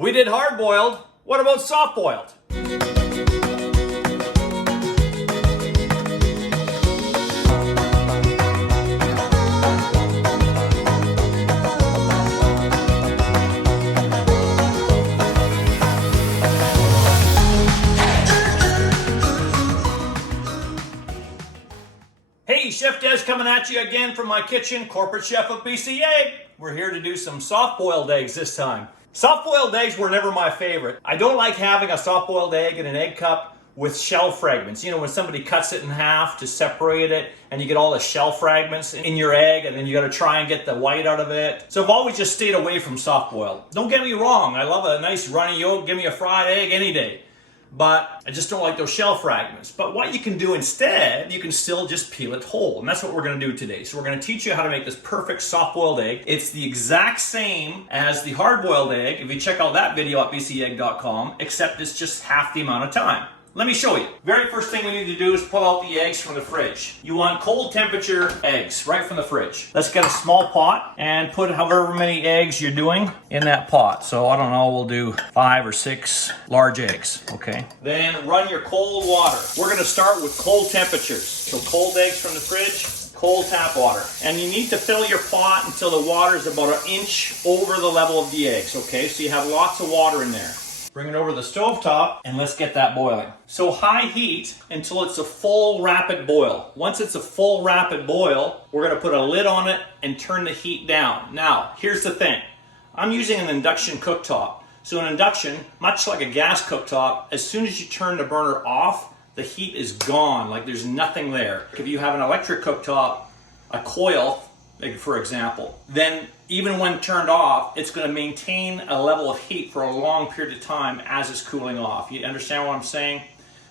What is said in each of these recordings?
We did hard-boiled. What about soft-boiled? Hey, Chef Dez coming at you again from my kitchen, corporate chef of BC Egg. We're here to do some soft-boiled eggs this time. Soft-boiled eggs were never my favorite. I don't like having a soft-boiled egg in an egg cup with shell fragments. You know, when somebody cuts it in half to separate it and you get all the shell fragments in your egg and then you got to try and get the white out of it. So I've always just stayed away from soft-boiled. Don't get me wrong, I love a nice runny yolk. Give me a fried egg any day. But I just don't like those shell fragments. But what you can do instead, you can still just peel it whole. And that's what we're going to do today. So we're going to teach you how to make this perfect soft-boiled egg. It's the exact same as the hard-boiled egg, if you check out that video at bcegg.com, except it's just half the amount of time. Let me show you. Very first thing we need to do is pull out the eggs from the fridge. You want cold temperature eggs right from the fridge. Let's get a small pot and put however many eggs you're doing in that pot. So I don't know, we'll do 5 or 6 large eggs, okay? Then run your cold water. We're gonna start with cold temperatures. So cold eggs from the fridge, cold tap water. And you need to fill your pot until the water is about 1 inch over the level of the eggs, okay? So you have lots of water in there. Bring it over the stove top and let's get that boiling. So high heat until it's a full rapid boil. Once it's a full rapid boil, we're gonna put a lid on it and turn the heat down. Now, here's the thing. I'm using an induction cooktop. So an induction, much like a gas cooktop, as soon as you turn the burner off, the heat is gone, like there's nothing there. If you have an electric cooktop, a coil, like for example, then even when turned off, it's going to maintain a level of heat for a long period of time as it's cooling off. You understand what I'm saying?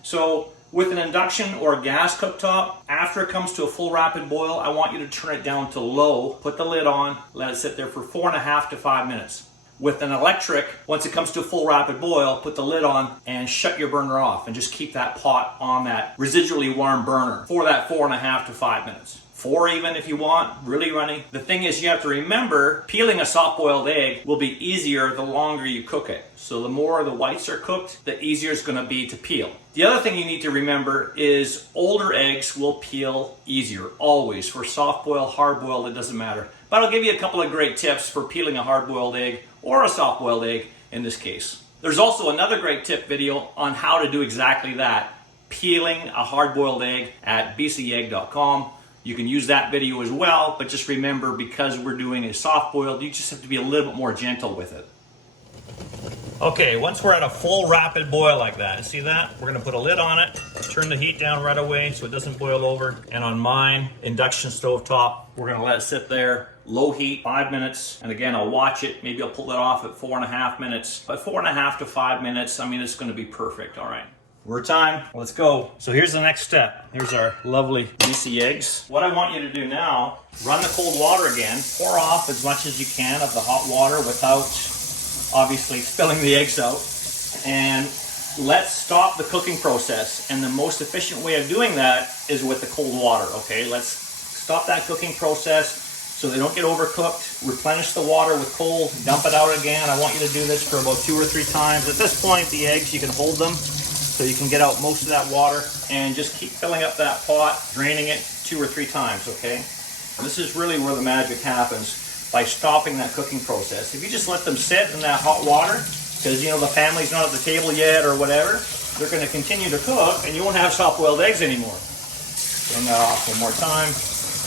So with an induction or a gas cooktop, after it comes to a full rapid boil, I want you to turn it down to low, put the lid on, let it sit there for 4.5 to 5 minutes. With an electric, once it comes to a full rapid boil, put the lid on and shut your burner off and just keep that pot on that residually warm burner for that 4.5 to 5 minutes. 4 even if you want, really runny. The thing is, you have to remember, peeling a soft-boiled egg will be easier the longer you cook it. So the more the whites are cooked, the easier it's gonna be to peel. The other thing you need to remember is older eggs will peel easier, always. For soft-boiled, hard-boiled, it doesn't matter. But I'll give you a couple of great tips for peeling a hard-boiled egg or a soft-boiled egg in this case. There's also another great tip video on how to do exactly that, peeling a hard-boiled egg at bcegg.com. You can use that video as well, but just remember, because we're doing a soft-boiled, you just have to be a little bit more gentle with it. Okay, once we're at a full rapid boil like that, see that? We're gonna put a lid on it, turn the heat down right away so it doesn't boil over. And on mine, induction stove top, we're gonna let it sit there, low heat, 5 minutes. And again, I'll watch it. Maybe I'll pull it off at 4.5 minutes. But 4.5 to 5 minutes, I mean, it's gonna be perfect, all right. We're time, let's go. So here's the next step. Here's our lovely BC eggs. What I want you to do now, run the cold water again, pour off as much as you can of the hot water without obviously spilling the eggs out. And let's stop the cooking process. And the most efficient way of doing that is with the cold water, okay? Let's stop that cooking process so they don't get overcooked. Replenish the water with cold, dump it out again. I want you to do this for about 2 or 3 times. At this point, the eggs, you can hold them so you can get out most of that water and just keep filling up that pot, draining it 2 or 3 times, okay? And this is really where the magic happens, by stopping that cooking process. If you just let them sit in that hot water, because you know the family's not at the table yet or whatever, they're gonna continue to cook and you won't have soft-boiled eggs anymore. Turn that off one more time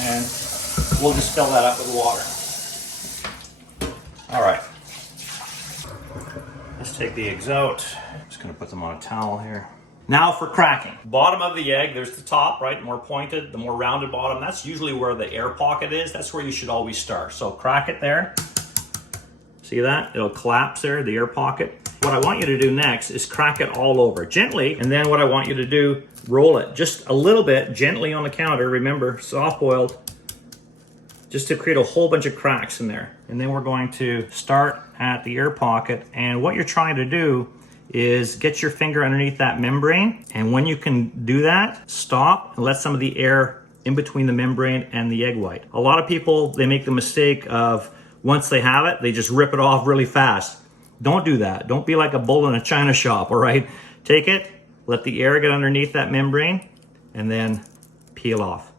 and we'll just fill that up with water. All right, let's take the eggs out. Just gonna put them on a towel here. Now for cracking. Bottom of the egg, there's the top, right? More pointed, the more rounded bottom. That's usually where the air pocket is. That's where you should always start. So crack it there. See that? It'll collapse there, the air pocket. What I want you to do next is crack it all over gently. And then what I want you to do, roll it just a little bit gently on the counter. Remember, soft boiled, just to create a whole bunch of cracks in there. And then we're going to start at the air pocket. And what you're trying to do is get your finger underneath that membrane. And when you can do that, stop and let some of the air in between the membrane and the egg white. A lot of people, they make the mistake of, once they have it, they just rip it off really fast. Don't do that. Don't be like a bull in a china shop, all right? Take it, let the air get underneath that membrane, and then peel off.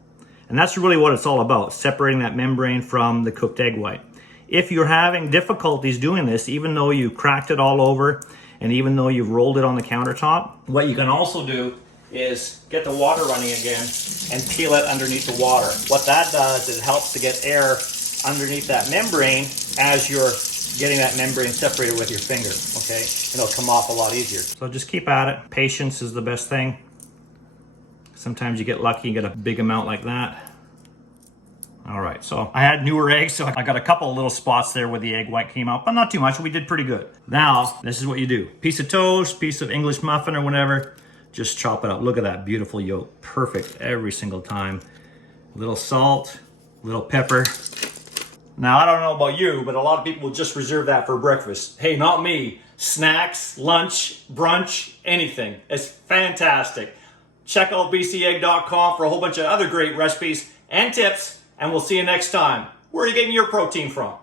And that's really what it's all about, separating that membrane from the cooked egg white. If you're having difficulties doing this, even though you cracked it all over, and even though you've rolled it on the countertop, what you can also do is get the water running again and peel it underneath the water. What that does is it helps to get air underneath that membrane as you're getting that membrane separated with your finger, okay? And it'll come off a lot easier. So just keep at it. Patience is the best thing. Sometimes you get lucky and get a big amount like that. All right, so I had newer eggs, so I got a couple of little spots there where the egg white came out, but not too much. We did pretty good. Now, this is what you do. Piece of toast, piece of English muffin or whatever, just chop it up. Look at that beautiful yolk. Perfect every single time. Little salt, little pepper. Now, I don't know about you, but a lot of people will just reserve that for breakfast. Hey, not me. Snacks, lunch, brunch, anything. It's fantastic. Check out bcegg.com for a whole bunch of other great recipes and tips, and we'll see you next time. Where are you getting your protein from?